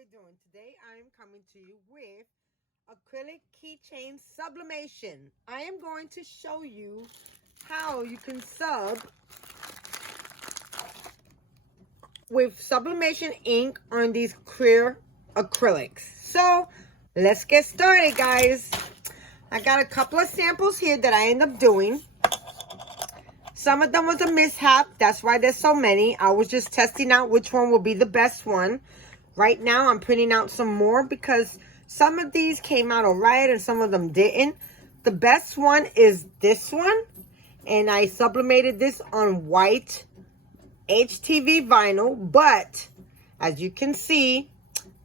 we doing? Today I am coming to you with Acrylic Keychain Sublimation. I am going to show you how you can sub with sublimation ink on these clear acrylics. So let's get started, guys. I got a couple of samples here that I end up doing. Some of them was a mishap. That's why there's so many. I was just testing out which one will be the best one. Right now, I'm printing out some more because some of these came out all right and some of them didn't. The best one is this one. And I sublimated this on white HTV vinyl. But as you can see,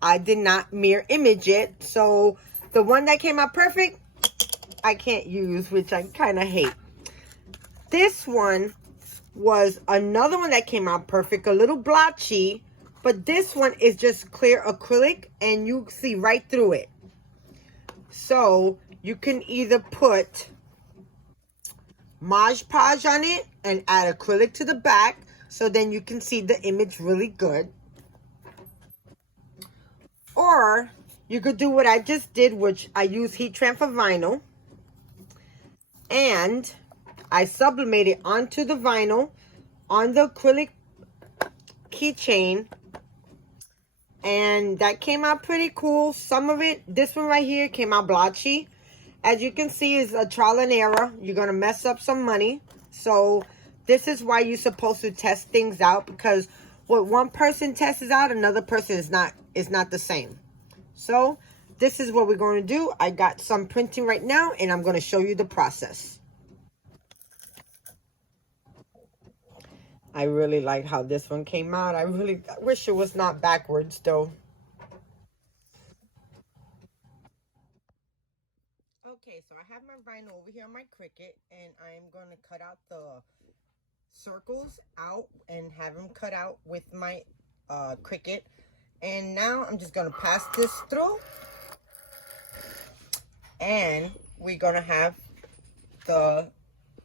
I did not mirror image it. So the one that came out perfect, I can't use, which I kind of hate. This one was another one that came out perfect, a little blotchy, but this one is just clear acrylic and you see right through it. So you can either put Mod Podge on it and add acrylic to the back so then you can see the image really good. Or you could do what I just did, which I use heat transfer vinyl and I sublimated onto the vinyl on the acrylic keychain, and that came out pretty cool. Some of it, this one right here, came out blotchy. As you can see, is a trial and error. You're gonna mess up some money. So this is why you're supposed to test things out, because what one person tests out, another person is not the same. So this is what we're going to do. I got some printing right now, and I'm going to show you the process. I really like how this one came out. I wish it was not backwards though. Okay, so I have my vinyl over here on my Cricut, and I'm going to cut out the circles out and have them cut out with my Cricut. And now I'm just going to pass this through, and we're going to have the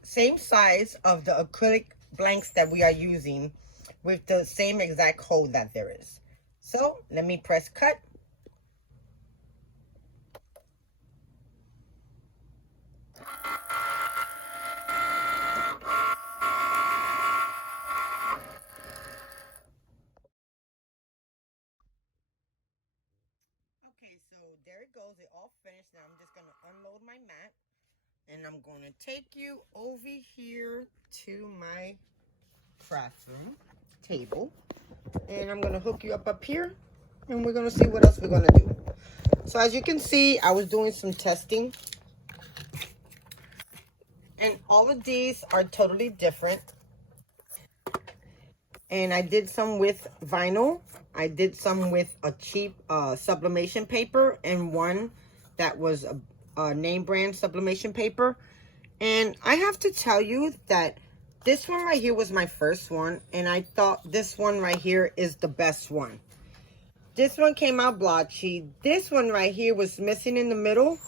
same size of the acrylic blanks that we are using with the same exact hole that there is. So let me press cut. Okay, so there it goes. It all finished. Now I'm just going to unload my mat, and I'm going to take you over here to my craft room table, and I'm going to hook you up here, and we're going to see what else we're going to do. So as you can see, I was doing some testing, and all of these are totally different. And I did some with vinyl. I did some with a cheap sublimation paper, and one that was a name brand sublimation paper. And I have to tell you that this one right here was my first one, and I thought this one right here is the best one. This one came out blotchy. This one right here was missing in the middle,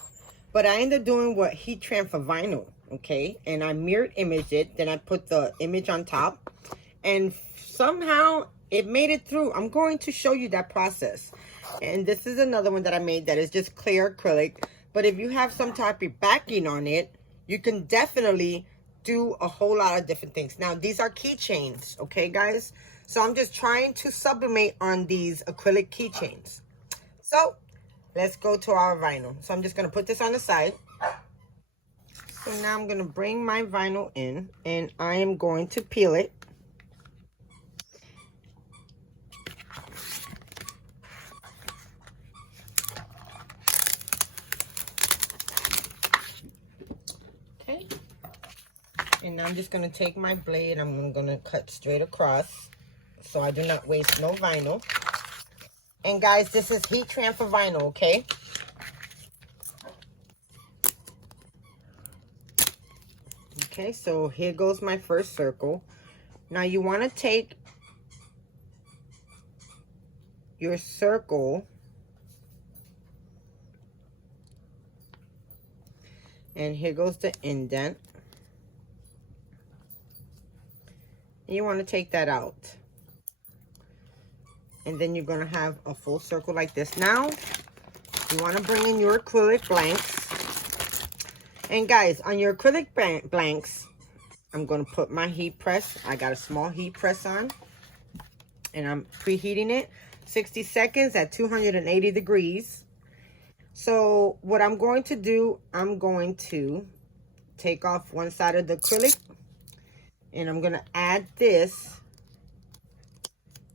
but I ended up doing what heat transfer vinyl, okay? And I mirrored imaged it, then I put the image on top, and somehow it made it through. I'm going to show you that process. And this is another one that I made that is just clear acrylic. But if you have some type of backing on it, you can definitely do a whole lot of different things. Now, these are keychains, okay, guys? So I'm just trying to sublimate on these acrylic keychains. So let's go to our vinyl. So I'm just going to put this on the side. So now I'm going to bring my vinyl in, and I am going to peel it. Okay. And now I'm just going to take my blade. I'm going to cut straight across so I do not waste no vinyl. And guys, this is heat transfer vinyl, okay? Okay, so here goes my first circle. Now you want to take your circle and here goes the indent. And you want to take that out. And then you're gonna have a full circle like this. Now, you wanna bring in your acrylic blanks. And guys, on your acrylic blanks, I'm gonna put my heat press. I got a small heat press on. And I'm preheating it 60 seconds at 280 degrees. So what I'm going to do, I'm going to take off one side of the acrylic. And I'm gonna add this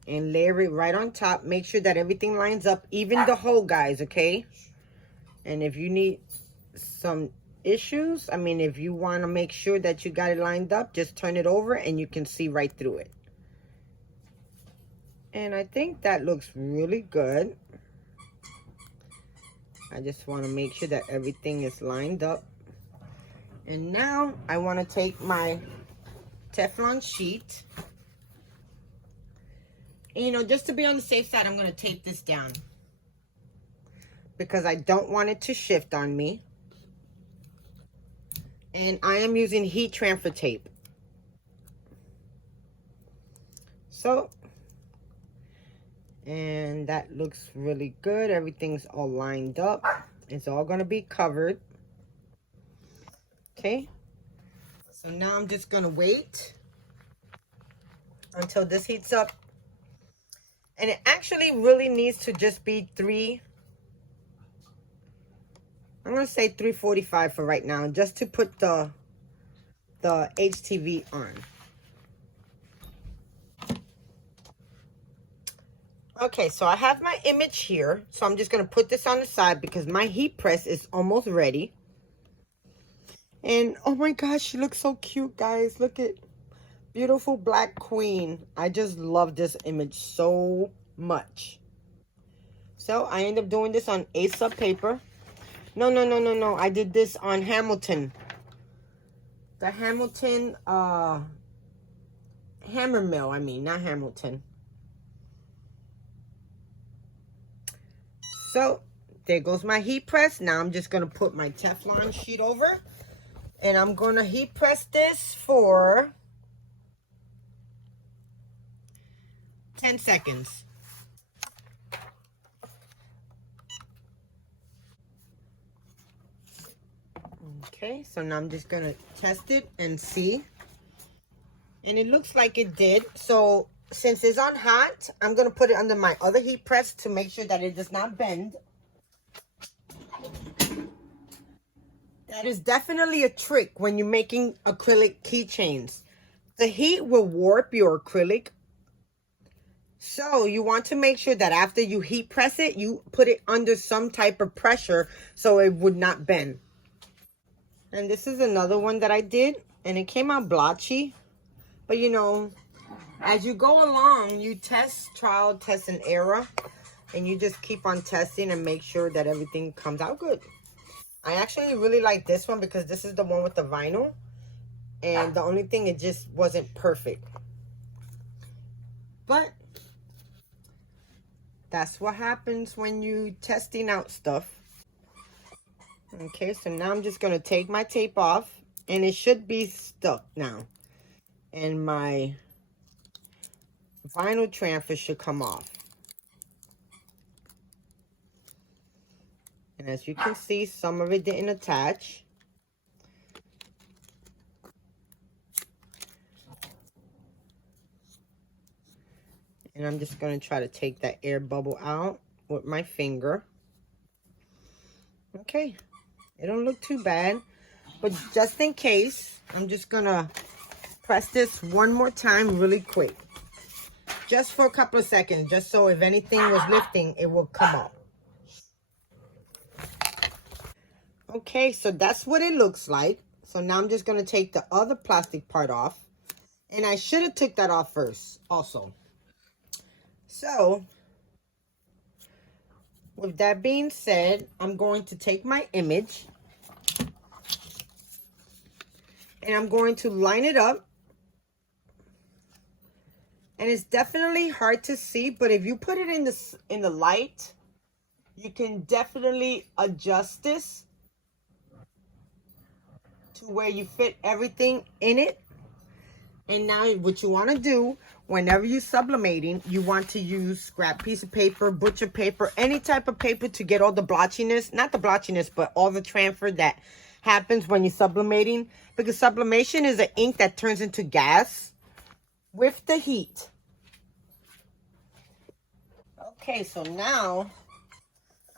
and layer it right on top. Make sure that everything lines up, even the hole, guys, okay? And if you need some issues, I mean, if you want to make sure that you got it lined up, just turn it over and you can see right through it. And I think that looks really good. I just want to make sure that everything is lined up. And now I want to take my Teflon sheet. And, you know, just to be on the safe side, I'm going to tape this down, because I don't want it to shift on me. And I am using heat transfer tape. So, and that looks really good. Everything's all lined up. It's all going to be covered. Okay. So now I'm just going to wait until this heats up. And it actually really needs to just be I'm going to say 345 for right now, just to put the HTV on. Okay, so I have my image here. So I'm just going to put this on the side because my heat press is almost ready. And oh my gosh, she looks so cute, guys. Look at beautiful black queen. I just love this image so much. So I end up doing this on A-Sub paper. No. I did this on Hamilton. The Hamilton hammer mill, I mean, not Hamilton. So there goes my heat press. Now I'm just going to put my Teflon sheet over. And I'm going to heat press this for 10 seconds. Okay, so now I'm just going to test it and see. And it looks like it did. So since it's on hot, I'm going to put it under my other heat press to make sure that it does not bend. That is definitely a trick when you're making acrylic keychains. The heat will warp your acrylic. So you want to make sure that after you heat press it, you put it under some type of pressure so it would not bend. And this is another one that I did, and it came out blotchy. But you know, as you go along, you test, trial, test, and error. And you just keep on testing and make sure that everything comes out good. I actually really like this one because this is the one with the vinyl. And the only thing, it just wasn't perfect. But that's what happens when you testing out stuff. Okay, so now I'm just going to take my tape off. And it should be stuck now. And my vinyl transfer should come off. And as you can see, some of it didn't attach. And I'm just going to try to take that air bubble out with my finger. Okay, it don't look too bad. But just in case, I'm just going to press this one more time really quick. Just for a couple of seconds, just so if anything was lifting, it will come up. Okay, so that's what it looks like. So now I'm just going to take the other plastic part off. And I should have took that off first also. So, with that being said, I'm going to take my image. And I'm going to line it up. And it's definitely hard to see, but if you put it in the light, you can definitely adjust this to where you fit everything in it. And now what you want to do, whenever you're sublimating, you want to use scrap piece of paper, butcher paper, any type of paper to get all the blotchiness, not the blotchiness, but all the transfer that happens when you're sublimating. Because sublimation is an ink that turns into gas with the heat. Okay, so now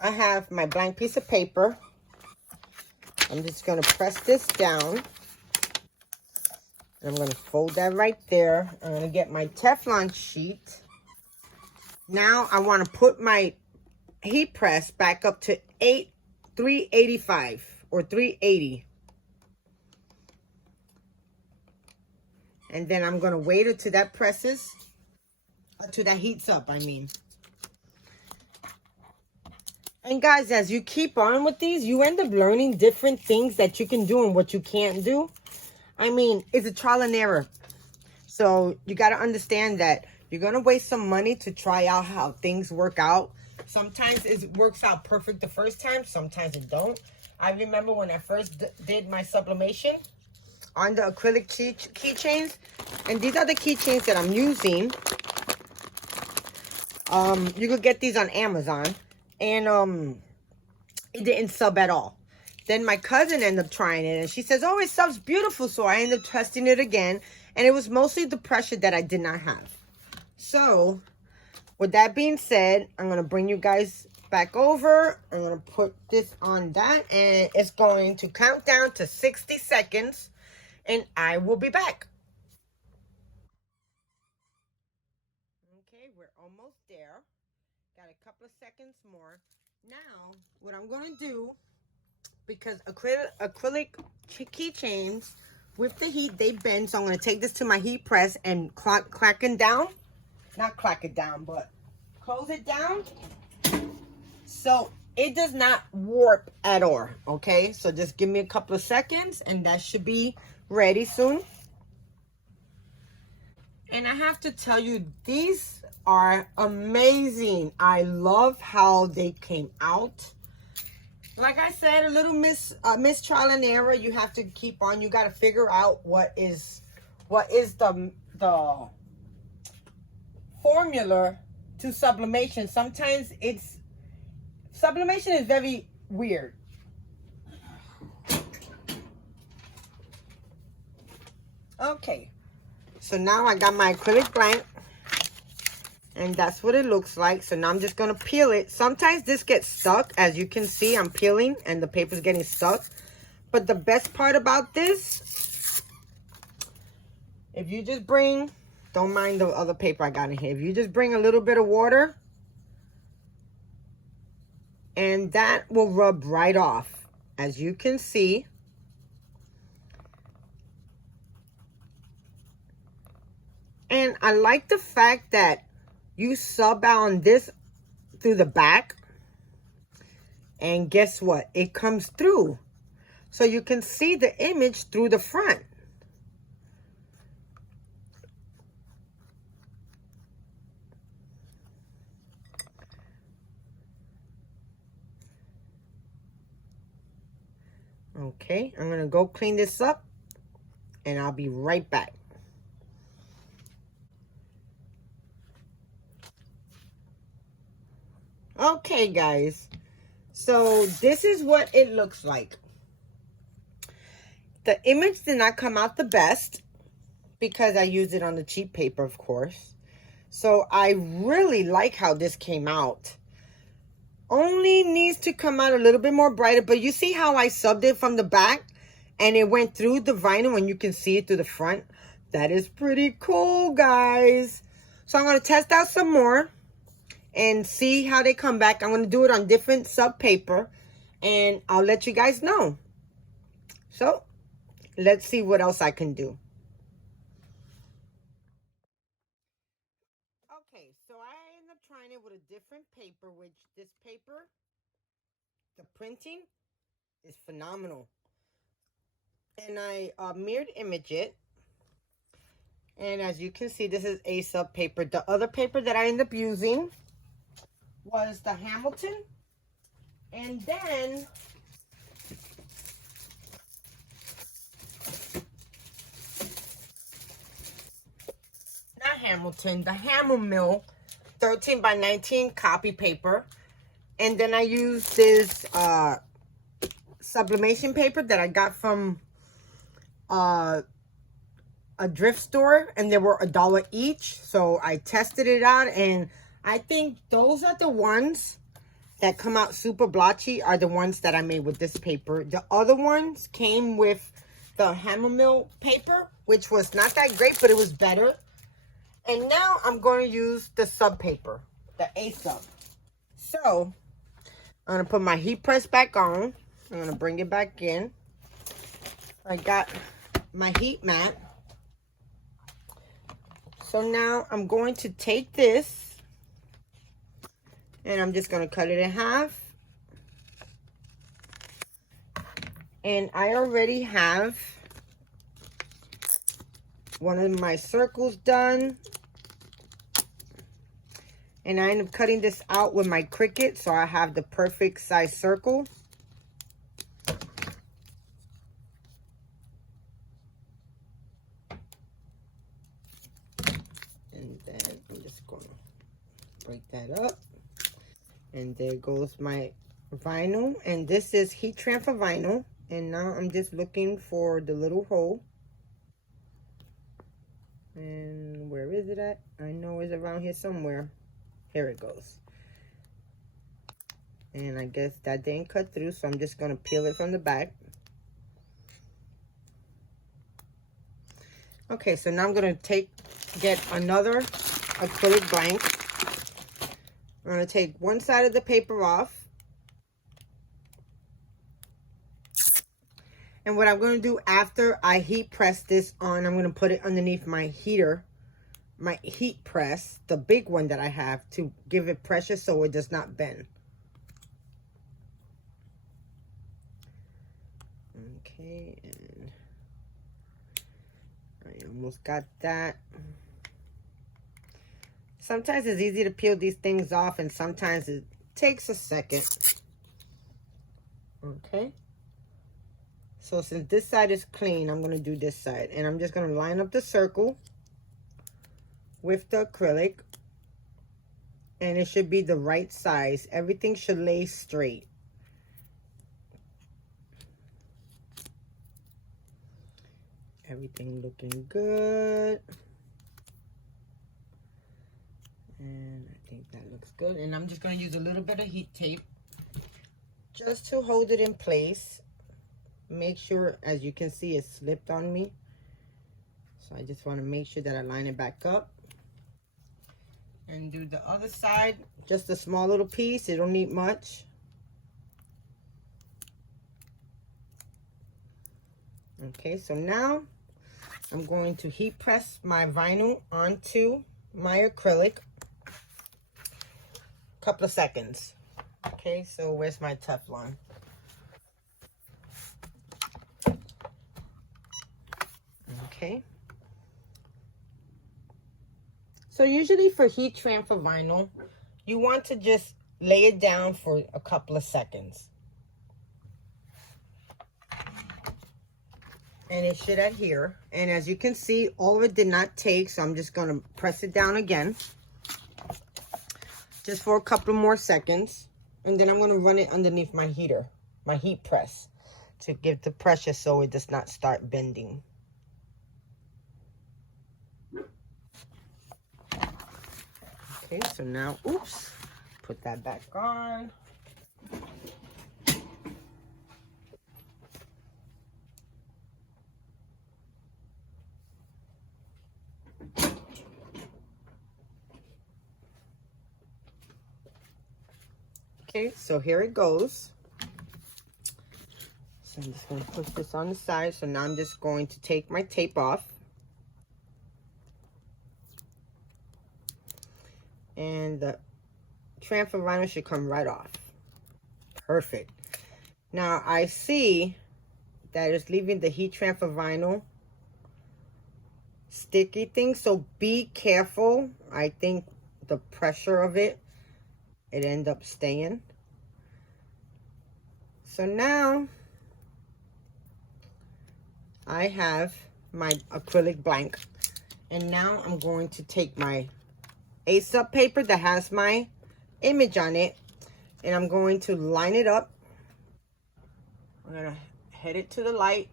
I have my blank piece of paper. I'm just going to press this down. I'm going to fold that right there. I'm going to get my Teflon sheet. Now I want to put my heat press back up to 385 or 380. And then I'm going to wait until that presses, until that heats up, I mean. And guys, as you keep on with these, you end up learning different things that you can do and what you can't do. I mean, it's a trial and error. So you got to understand that you're going to waste some money to try out how things work out. Sometimes it works out perfect the first time. Sometimes it don't. I remember when I first did my sublimation on the acrylic keychains. And these are the keychains that I'm using. You could get these on Amazon. And it didn't sub at all. Then my cousin ended up trying it, and she says, oh, it subs beautiful. So I ended up testing it again, and it was mostly the pressure that I did not have. So with that being said, I'm going to bring you guys back over. I'm going to put this on that, and it's going to count down to 60 seconds, and I will be back. Okay, we're almost there. Got a couple of seconds more. Now, what I'm going to do, because acrylic keychains, with the heat, they bend. So I'm going to take this to my heat press and clack it down. Not clack it down, but close it down. So it does not warp at all, okay? So just give me a couple of seconds, and that should be ready soon. And I have to tell you, these are amazing. I how they came out. Like I said, a little miss trial and error. You have to keep on. You got to figure out what is the formula to sublimation. Sometimes sublimation is very weird. Okay, so now I got my acrylic blank, and that's what it looks like. So now I'm just going to peel it. Sometimes this gets stuck. As you can see, I'm peeling and the paper's getting stuck. But the best part about this, if you just bring, don't mind the other paper I got in here. If you just bring a little bit of water, and that will rub right off. As you can see. And I like the fact that you sub on this through the back, and guess what? It comes through, so you can see the image through the front. Okay, I'm gonna go clean this up, and I'll be right back. Okay, guys, so this is what it looks like. The image did not come out the best because I used it on the cheap paper, of course. So I really like how this came out. Only needs to come out a little bit more brighter, but you see how I subbed it from the back and it went through the vinyl and you can see it through the front? That is pretty cool, guys. So I'm going to test out some more and see how they come back. I'm going to do it on different sub paper, and I'll let you guys know. So let's see what else I can do. Okay, so I ended up trying it with a different paper, which this paper, the printing is phenomenal. And I mirrored image it. And as you can see, this is a sub paper. The other paper that I ended up using was the Hamilton. And then not Hamilton, the Hammer Mill 13 by 19 copy paper. And then I used this sublimation paper that I got from a thrift store, and they were $1 each. So I tested it out, and I think those are the ones that come out super blotchy are the ones that I made with this paper. The other ones came with the Hammer Mill paper, which was not that great, but it was better. And now I'm going to use the sub paper, the A sub. So I'm going to put my heat press back on. I'm going to bring it back in. I got my heat mat. So now I'm going to take this and I'm just going to cut it in half. And I already have one of my circles done. And I end up cutting this out with my Cricut, so I have the perfect size circle. And then I'm just going to break that up. And there goes my vinyl. And this is heat transfer vinyl. And now I'm just looking for the little hole. And where is it at? I know it's around here somewhere. Here it goes. And I guess that didn't cut through, so I'm just going to peel it from the back. Okay, so now I'm going to get another acrylic blank. I'm going to take one side of the paper off. And what I'm going to do after I heat press this on, I'm going to put it underneath my heater, my heat press, the big one that I have, to give it pressure so it does not bend. Okay, and I almost got that. Sometimes it's easy to peel these things off, and sometimes it takes a second. Okay. So since this side is clean, I'm going to do this side. And I'm just going to line up the circle with the acrylic. And it should be the right size. Everything should lay straight. Everything looking good. And I think that looks good. And I'm just going to use a little bit of heat tape just to hold it in place. Make sure, as you can see, it slipped on me. So I just want to make sure that I line it back up. And do the other side, just a small little piece. It don't need much. Okay, so now I'm going to heat press my vinyl onto my acrylic. Couple of seconds. Okay, so where's my Teflon? Okay. So usually for heat transfer vinyl, you want to just lay it down for a couple of seconds. And it should adhere. And as you can see, all of it did not take, so I'm just going to press it down again. Just for a couple more seconds. And then I'm going to run it underneath my heater, my heat press, to give the pressure so it does not start bending. Okay, so now, oops, put that back on. Okay, so here it goes. So I'm just going to push this on the side. So now I'm just going to take my tape off. And the transfer vinyl should come right off. Perfect. Now I see that it's leaving the heat transfer vinyl sticky thing. So be careful. I think the pressure of it ended up staying. So now I have my acrylic blank. And now I'm going to take my A-Sub paper that has my image on it, and I'm going to line it up. I'm going to head it to the light.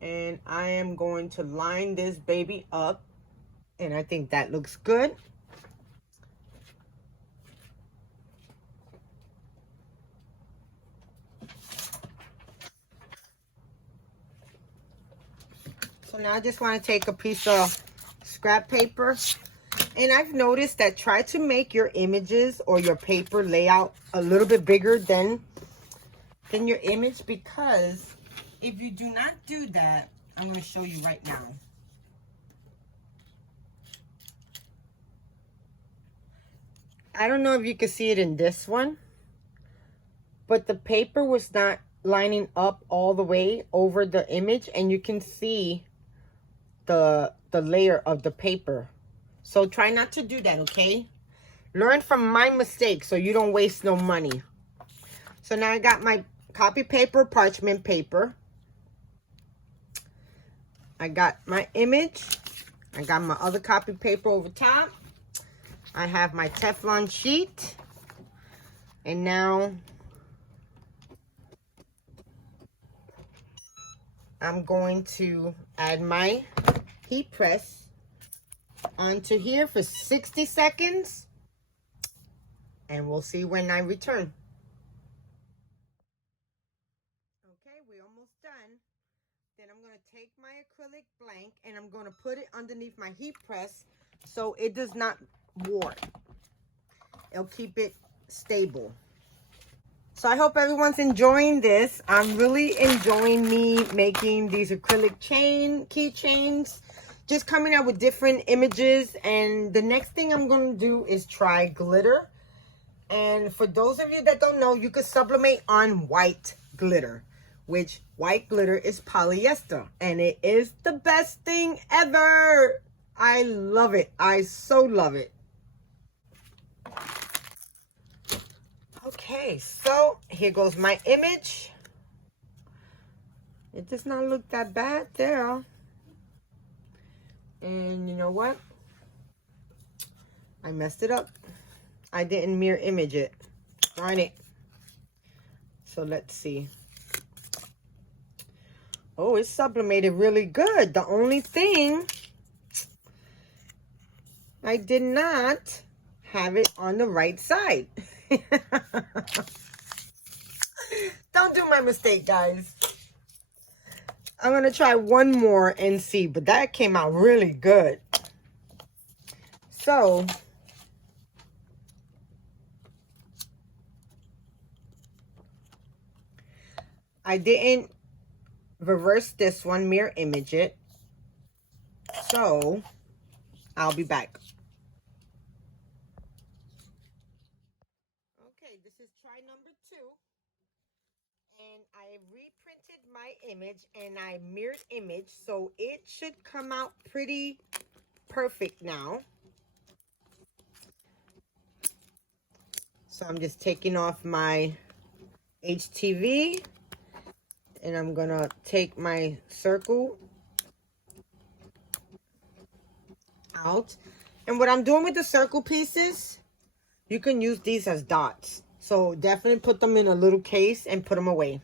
And I am going to line this baby up. And I think that looks good. So now I just want to take a piece of scrap paper. And I've noticed that try to make your images or your paper layout a little bit bigger than your image, because if you do not do that, I'm going to show you right now. I don't know if you can see it in this one, but the paper was not lining up all the way over the image, and you can see the layer of the paper. So try not to do that, okay? Learn from my mistakes so you don't waste no money. So now I got my copy paper, parchment paper. I got my image. I got my other copy paper over top. I have my Teflon sheet. And now I'm going to add my heat press onto here for 60 seconds. And we'll see when I return. Okay, we're almost done. Then I'm going to take my acrylic blank and I'm going to put it underneath my heat press so it does not warp. It'll keep it stable. So I hope everyone's enjoying this. I'm really enjoying me making these acrylic keychains. Just coming out with different images. And the next thing I'm going to do is try glitter. And for those of you that don't know, you could sublimate on white glitter, which white glitter is polyester, and it is the best thing ever. I love it. I so love it. Okay, so here goes my image. It does not look that bad there. And you know what? I messed it up. I didn't mirror image it. Darn it. So let's see. Oh, it's sublimated really good. The only thing, I did not have it on the right side. Don't do my mistake, guys. I'm going to try one more and see, but that came out really good. So I didn't reverse this one, mirror image it. So I'll be back. Okay, this is try number 2. And I reprinted my image and I mirrored image, so it should come out pretty perfect now. So I'm just taking off my HTV and I'm gonna take my circle out. And what I'm doing with the circle pieces, you can use these as dots. So definitely put them in a little case and put them away.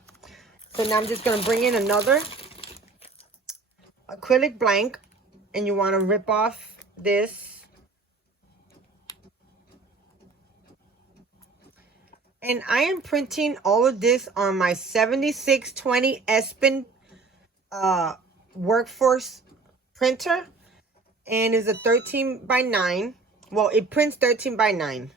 So now I'm just gonna bring in another acrylic blank, and you wanna rip off this. And I am printing all of this on my 7620 Espen Workforce printer. And it's a 13 by 9. Well, it prints 13 by 9.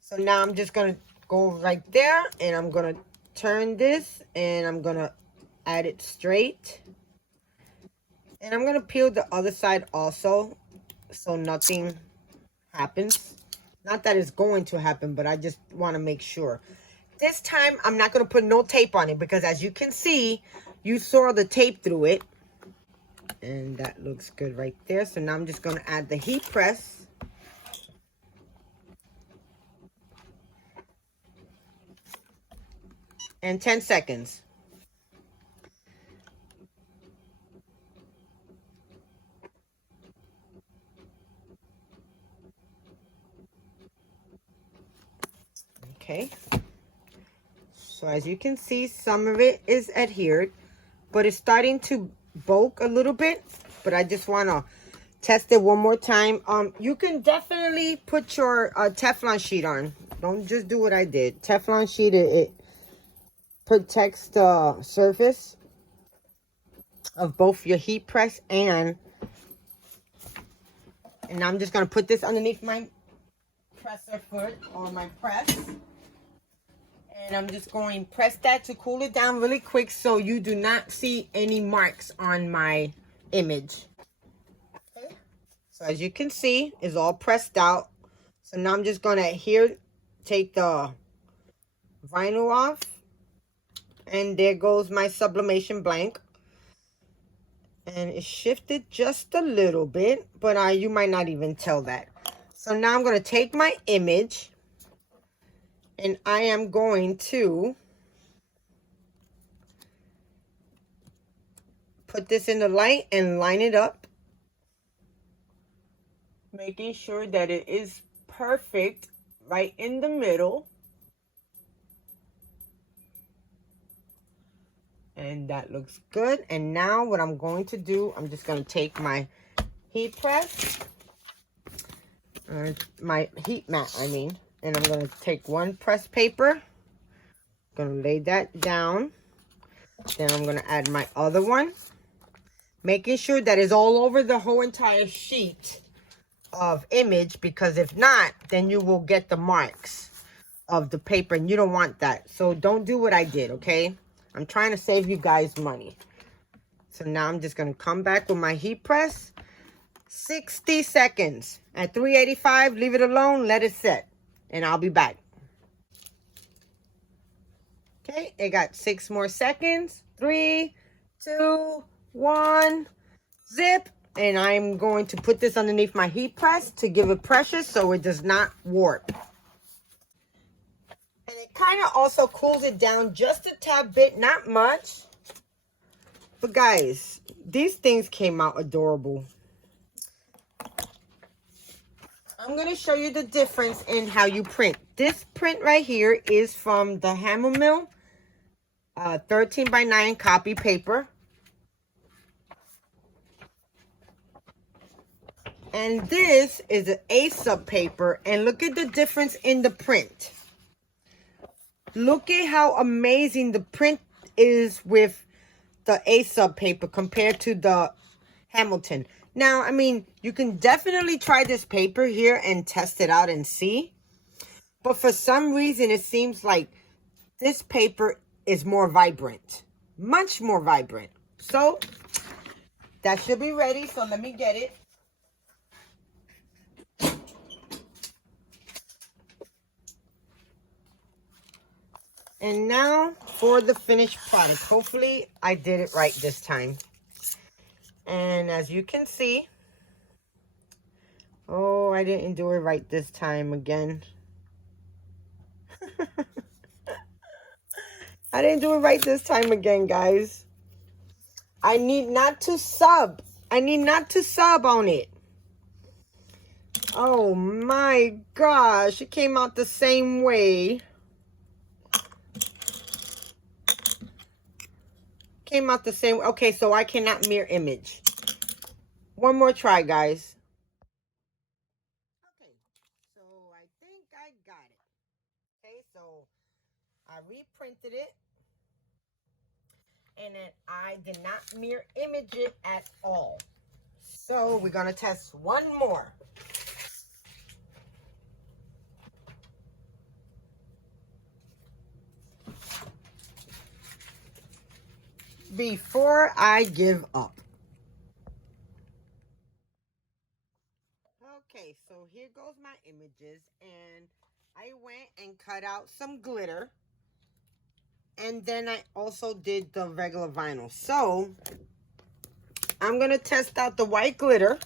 So now I'm just going to go right there. And I'm going to turn this. And I'm going to add it straight. And I'm going to peel the other side also, so nothing happens. Not that it's going to happen, but I just want to make sure. This time, I'm not going to put no tape on it because as you can see, you saw the tape through it. And that looks good right there. So now I'm just going to add the heat press. And 10 seconds. Okay. So as you can see, some of it is adhered, but it's starting to bulk a little bit. But I just want to test it one more time. You can definitely put your Teflon sheet on. Don't just do what I did. Teflon sheet, it protects the surface of both your heat press and I'm just going to put this underneath my presser foot or my press. And I'm just going to press that to cool it down really quick so you do not see any marks on my image. Okay. So as you can see, it's all pressed out. So now I'm just going to take the vinyl off. And there goes my sublimation blank. And it shifted just a little bit, but you might not even tell that. So now I'm going to take my image and I am going to put this in the light and line it up, making sure that it is perfect right in the middle. And that looks good. And now what I'm going to do, I'm just going to take my heat press, my heat mat, I mean, and I'm going to take one press paper, going to lay that down. Then I'm going to add my other one, making sure that it's all over the whole entire sheet of image, because if not, then you will get the marks of the paper and you don't want that. So don't do what I did, okay? I'm trying to save you guys money. So now I'm just going to come back with my heat press. 60 seconds. At 385, leave it alone, let it set. And I'll be back. Okay, it got 6 more seconds. 3, 2, 1, zip. And I'm going to put this underneath my heat press to give it pressure so it does not warp. And it kind of also cools it down just a tad bit, not much. But guys, these things came out adorable. I'm going to show you the difference in how you print. This print right here is from the Hammer Mill 13x9 copy paper. And this is an A-sub paper. And look at the difference in the print. Look at how amazing the print is with the A-sub paper compared to the Hamilton. Now, I mean, you can definitely try this paper here and test it out and see. But for some reason, it seems like this paper is more vibrant. Much more vibrant. So, that should be ready. So, let me get it. And now for the finished product. Hopefully I did it right this time. And as you can see, oh, I didn't do it right this time again. I didn't do it right this time again, guys. I need not to sub. I need not to sub on it. Oh my gosh, it came out the same way. Came out the same. Okay, so I cannot mirror image. One more try, guys. Okay, so I think I got it. Okay, so I reprinted it. And then I did not mirror image it at all. So we're going to test one more. Before I give up. Okay, so here goes my images, and I went and cut out some glitter, and then I also did the regular vinyl. So I'm gonna test out the white glitter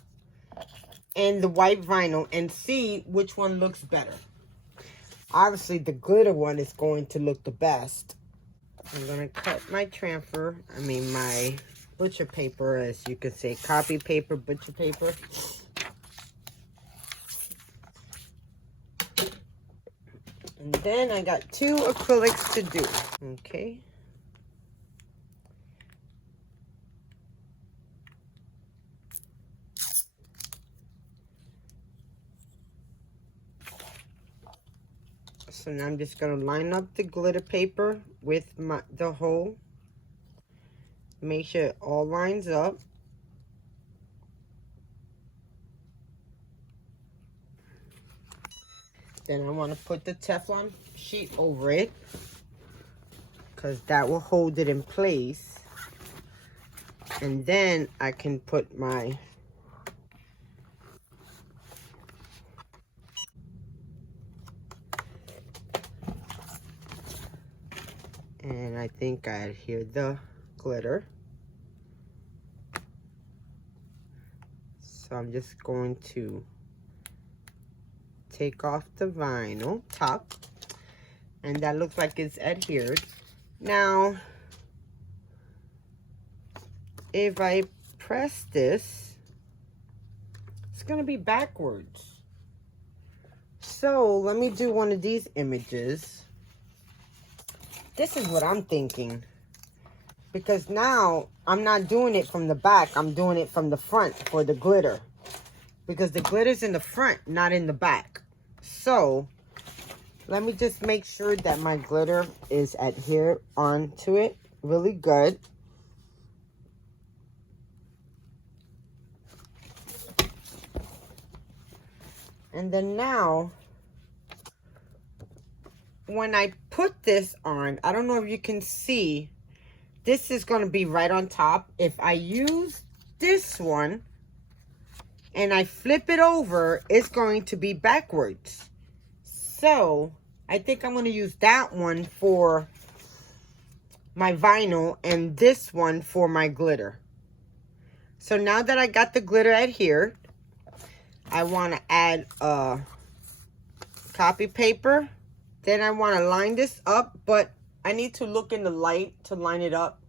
and the white vinyl and see which one looks better. Obviously the glitter one is going to look the best. I'm gonna cut my my butcher paper, as you could say, copy paper, butcher paper. And then I got 2 acrylics to do. Okay. So now I'm just going to line up the glitter paper with the hole. Make sure it all lines up. Then I want to put the Teflon sheet over it, because that will hold it in place. And then I can put my and I think I adhere the glitter. So I'm just going to take off the vinyl top, and that looks like it's adhered. Now, if I press this, it's gonna be backwards. So let me do one of these images. This is what I'm thinking, because now I'm not doing it from the back, I'm doing it from the front for the glitter, because the glitter's in the front, not in the back. So let me just make sure that my glitter is adhered onto it really good. And then now, when I put this on, I don't know if you can see, this is going to be right on top. If I use this one and I flip it over, it's going to be backwards. So I think I'm going to use that one for my vinyl and this one for my glitter. So now that I got the glitter adhered, I want to add copy paper. Then I want to line this up, but I need to look in the light to line it up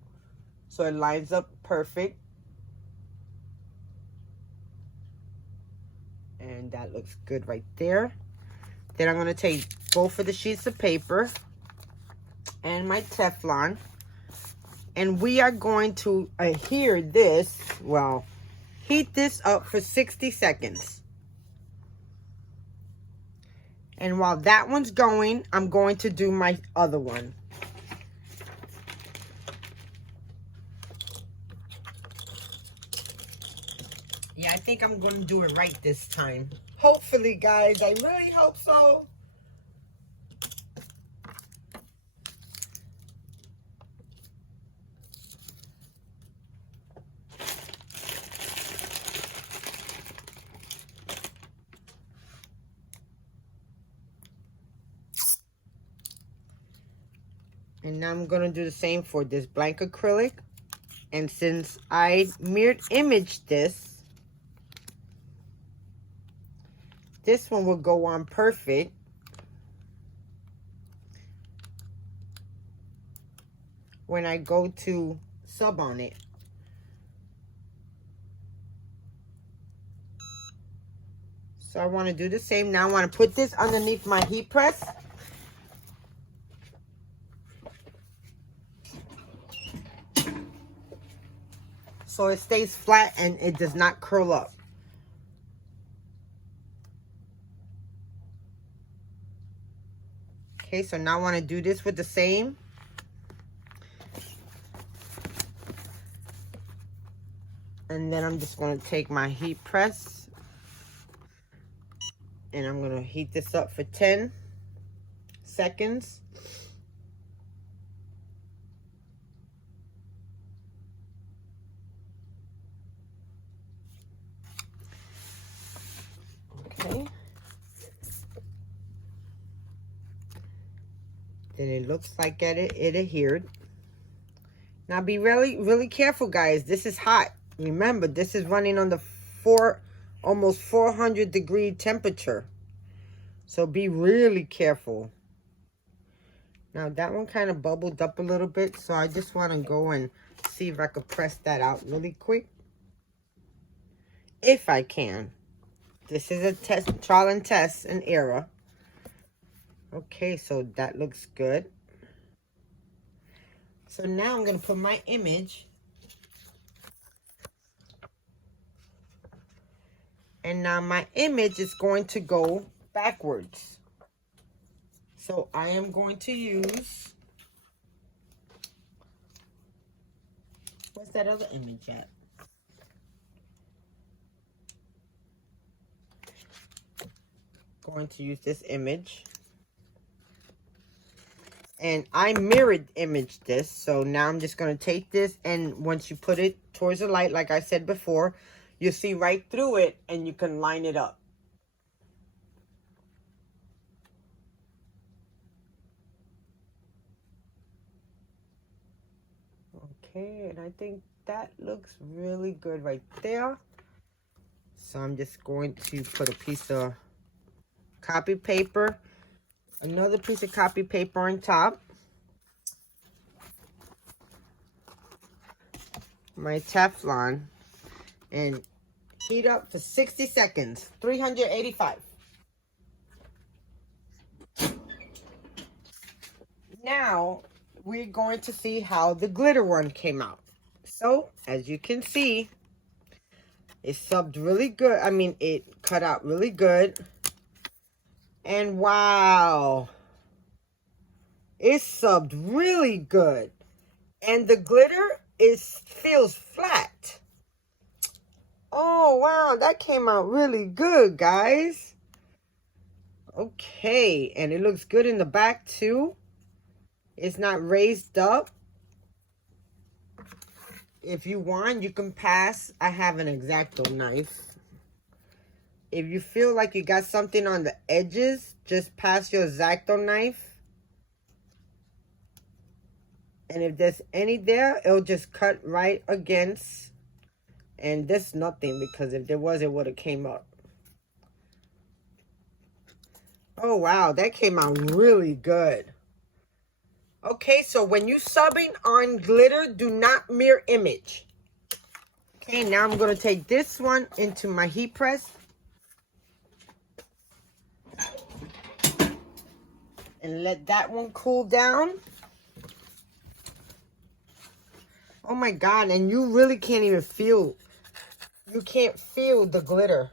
so it lines up perfect. And that looks good right there. Then I'm going to take both of the sheets of paper and my Teflon, and we are going to adhere this, well, heat this up for 60 seconds. And while that one's going, I'm going to do my other one. Yeah, I think I'm going to do it right this time. Hopefully, guys. I really hope so. And now I'm going to do the same for this blank acrylic. And since I mirrored imaged this, this one will go on perfect. When I go to sub on it. So I want to do the same. Now I want to put this underneath my heat press. So it stays flat and it does not curl up. Okay, so now I want to do this with the same. And then I'm just going to take my heat press. And I'm going to heat this up for 10 seconds. Okay. Then it looks like it adhered. Now be really careful, guys. This is hot. Remember, this is running on the almost 400 degree temperature. So be really careful. Now that one kind of bubbled up a little bit, so I just want to go and see if I could press that out really quick. If I can. This is a test, trial and test and error. Okay, so that looks good. So now I'm going to put my image. And now my image is going to go backwards. So I am going to use, what's that other image at? Going to use this image. And I mirrored image this. So now I'm just going to take this, and once you put it towards the light, like I said before, you'll see right through it and you can line it up. Okay, and I think that looks really good right there. So I'm just going to put a piece of copy paper, another piece of copy paper on top, my Teflon, and heat up for 60 seconds, 385. Now we're going to see how the glitter one came out. So as you can see, it subbed really good. I mean, it cut out really good. And wow, it subbed really good. And the glitter feels flat. Oh, wow, that came out really good, guys. Okay, and it looks good in the back, too. It's not raised up. If you want, you can pass. I have an X-Acto knife. If you feel like you got something on the edges, just pass your X-Acto knife. And if there's any there, it'll just cut right against. And this nothing, because if there was, it would have came up. Oh, wow, that came out really good. Okay, so when you subbing on glitter, do not mirror image. Okay, now I'm going to take this one into my heat press. And let that one cool down. Oh my God, and you really can't even feel, you can't feel the glitter.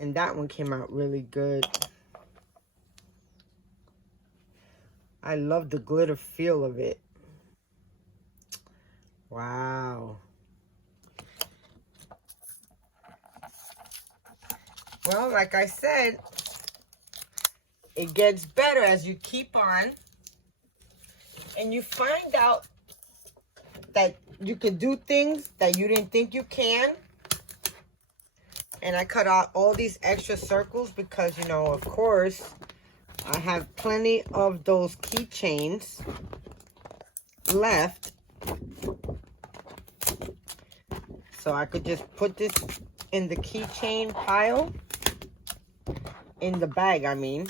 And that one came out really good. I love the glitter feel of it. Wow. Well, like I said, it gets better as you keep on. And you find out that you can do things that you didn't think you can. And I cut out all these extra circles because, you know, of course, I have plenty of those keychains left. So I could just put this in the keychain pile. In the bag, I mean.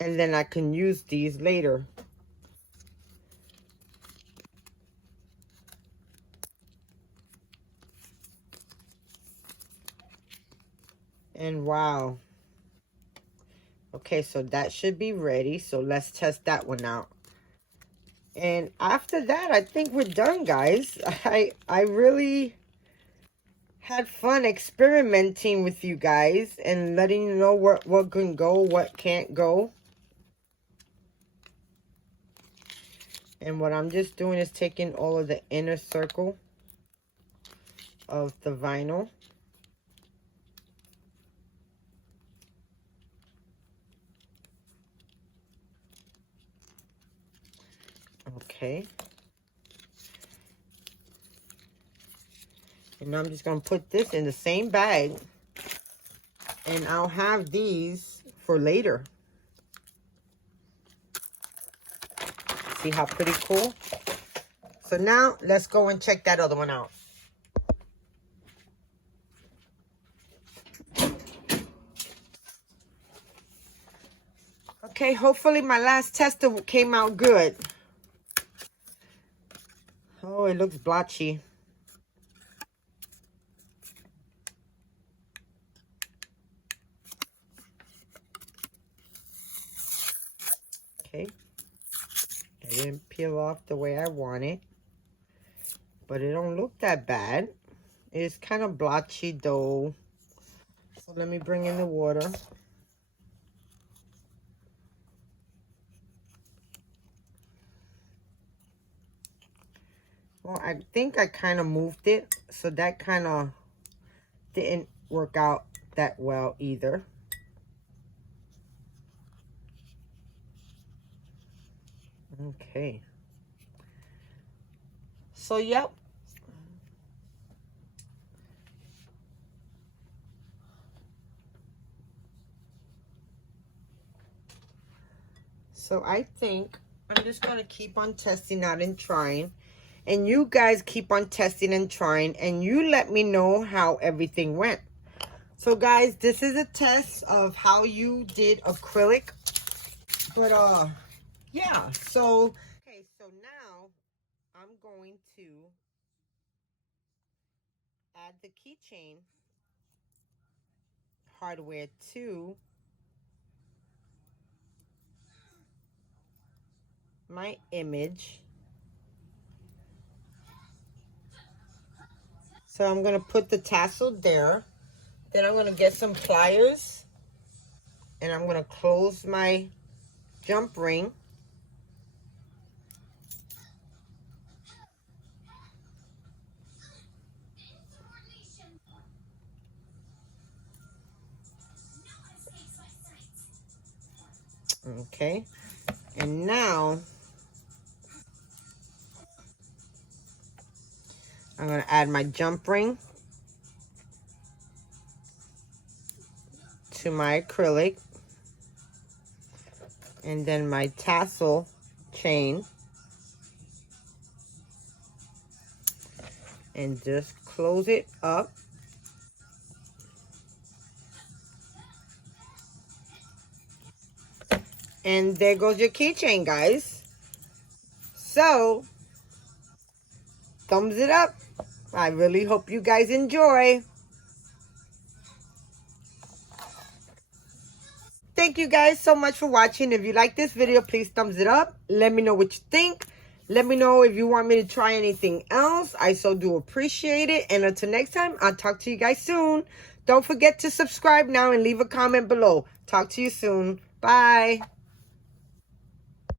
And then I can use these later. And wow. Okay, so that should be ready. So let's test that one out. And after that, I think we're done, guys. I really had fun experimenting with you guys and letting you know what can go, what can't go. And what I'm just doing is taking all of the inner circle of the vinyl. Okay. And now I'm just going to put this in the same bag. And I'll have these for later. See how pretty cool? So now let's go and check that other one out. Okay, hopefully my last tester came out good. Oh, it looks blotchy. didn't peel off the way I want it, but it don't look that bad. It's kind of blotchy though. So let me bring in the water. Well, I think I kind of moved it, so that kind of didn't work out that well either. Okay. So, yep. So I think I'm just going to keep on testing out and trying. And you guys keep on testing and trying. And you let me know how everything went. So guys, this is a test of how you did acrylic. But yeah. So, okay. So now I'm going to add the keychain hardware to my image. So I'm going to put the tassel there. Then I'm going to get some pliers. And I'm going to close my jump ring. Okay. And now I'm going to add my jump ring to my acrylic. And then my tassel chain. And just close it up. And there goes your keychain, guys. So, thumbs it up. I really hope you guys enjoy. Thank you guys so much for watching. If you like this video, please thumbs it up. Let me know what you think. Let me know if you want me to try anything else. I so do appreciate it. And until next time, I'll talk to you guys soon. Don't forget to subscribe now and leave a comment below. Talk to you soon. Bye.